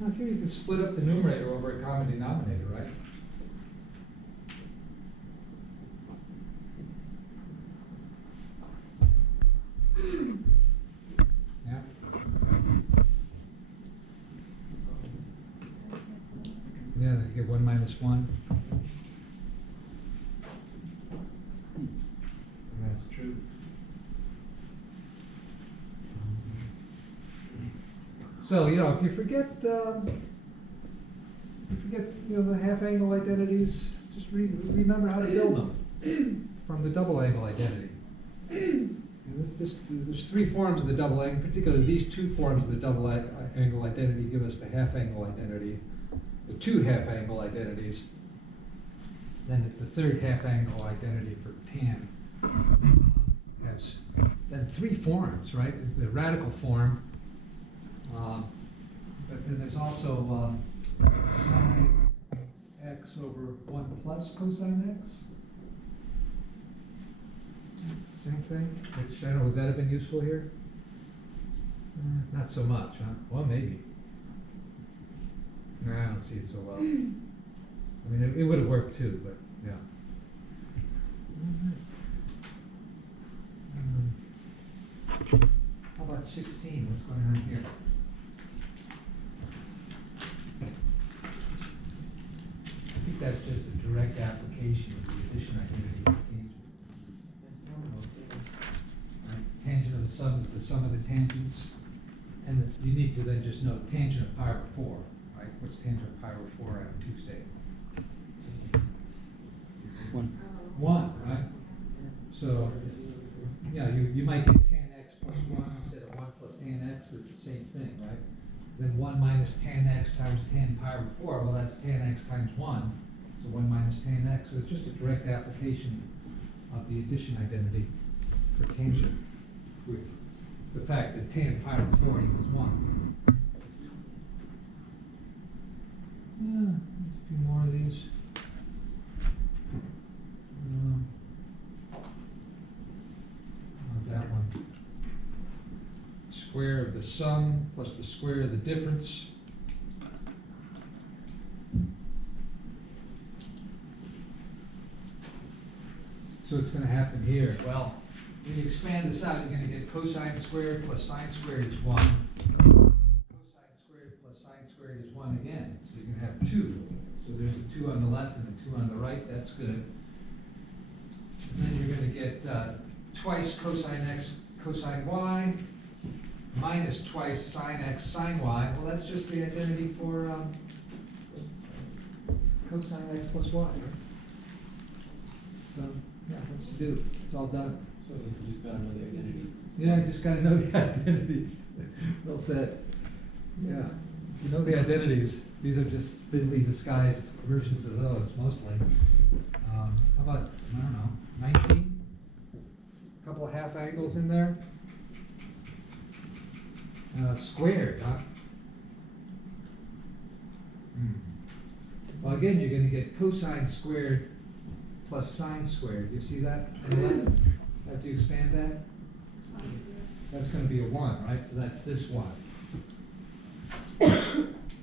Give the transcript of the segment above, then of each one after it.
Now here you can split up the numerator over a common denominator, right? Yeah. Yeah, you get 1 minus 1. And that's true. So, if you forget, the half angle identities, just remember how to build them from the double angle identity. And there's three forms of the double angle, particularly these two forms of the double angle identity give us the half angle identity, the two half angle identities. Then the third half angle identity for tan has then three forms, right? The radical form, but then there's also sine x over 1 plus cosine x. Same thing, which I don't know, would that have been useful here? Not so much, huh? Well, maybe. No, I don't see it so well. I mean, it would have worked too, but yeah. How about 16? What's going on here? I think that's just a direct application of the addition identity of tangent. Right? Tangent of the sum is the sum of the tangents. And you need to then just know tangent of pi over 4. Right? What's tangent of pi over 4 on Tuesday? 1, right? So, yeah, you might get tan x plus 1 instead of 1 plus tan x, but it's the same thing, right? Then 1 minus tan x times tan pi over 4, well, that's tan x times 1, so 1 minus tan x. So it's just a direct application of the addition identity for tangent with the fact that tan pi over 4 equals 1. Yeah, a few more of these. That one. Square of the sum plus the square of the difference. So what's going to happen here? Well, when you expand this out, you're going to get cosine squared plus sine squared is 1. Cosine squared plus sine squared is 1 again. So you can have 2. So there's a 2 on the left and a 2 on the right. That's good. And then you're going to get twice cosine x cosine y minus twice sine x sine y. Well, that's just the identity for cosine x plus y. Right? So, yeah, what's to do? It's all done. So you just gotta know the identities. Yeah, I just got to know the identities. Well said. Yeah, if you know the identities, these are just thinly disguised versions of those, mostly. How about, I don't know, 19? A couple of half angles in there. Squared, huh? Well, again, you're going to get cosine squared plus sine squared. You see that? After you expand that? That's going to be a 1, right? So that's this 1.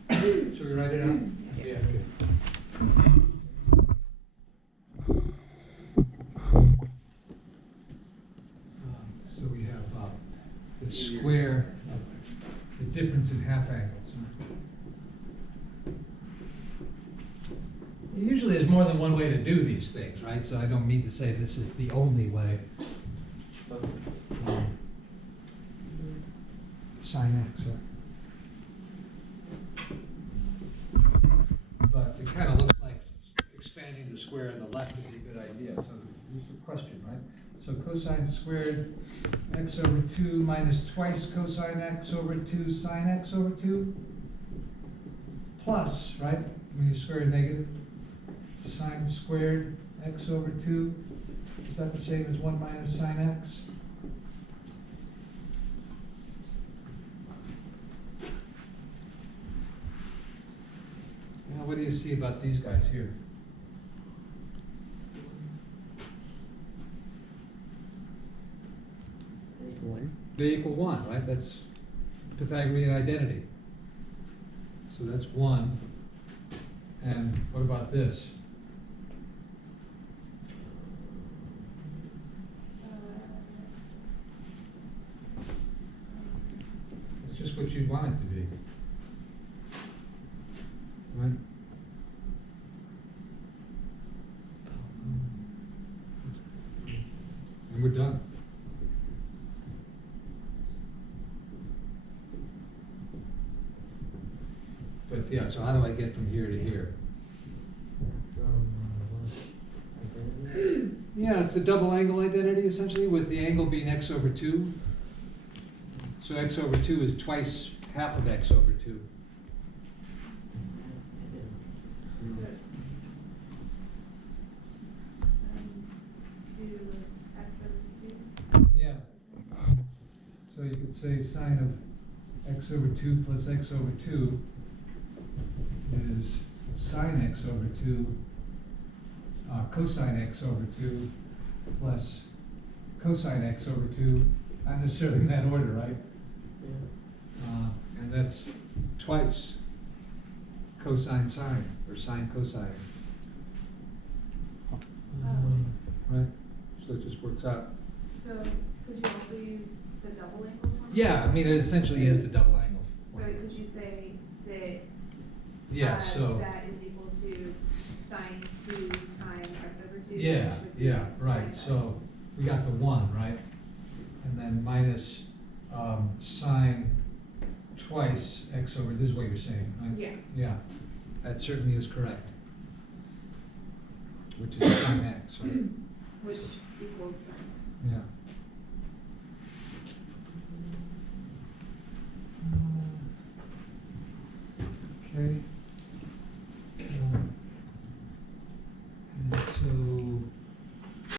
Should we write it out? Yeah. Okay. So we have the square of the difference in half angles. Usually there's more than one way to do these things, right? So I don't mean to say this is the only way. Sine x, but it kind of looks like expanding the square on the left would be a good idea. So here's the question, right? So cosine squared x over 2 minus twice cosine x over 2 sine x over 2 plus, right? When you square a negative, sine squared x over 2. Is that the same as 1 minus sine x? Now, what do you see about these guys here? They equal 1, right? That's Pythagorean identity. So that's one. And what about this? It's just what you'd want it to be. Right? And we're done. But yeah, so how do I get from here to here? Yeah, it's the double angle identity essentially, with the angle being x over 2. So x over 2 is twice half of x over 2. So it's sine 2 of x over 2. Yeah. So you could say sine of x over 2 plus x over 2 is sine x over 2 cosine x over 2 plus cosine x over 2, not necessarily in that order, right? And that's twice cosine sine, or sine cosine, right? So it just works out. So could you also use the double angle one? Yeah, I mean, it essentially is the double angle. So could you say that Yeah, so. that is equal to sine 2 times x over 2? Yeah, which would be yeah, right, sine so x. we got the 1, right? And then minus sine twice x over, this is what you're saying, right? Yeah. Yeah, that certainly is correct. Which is sine x, right? Which equals sine. Yeah. Okay.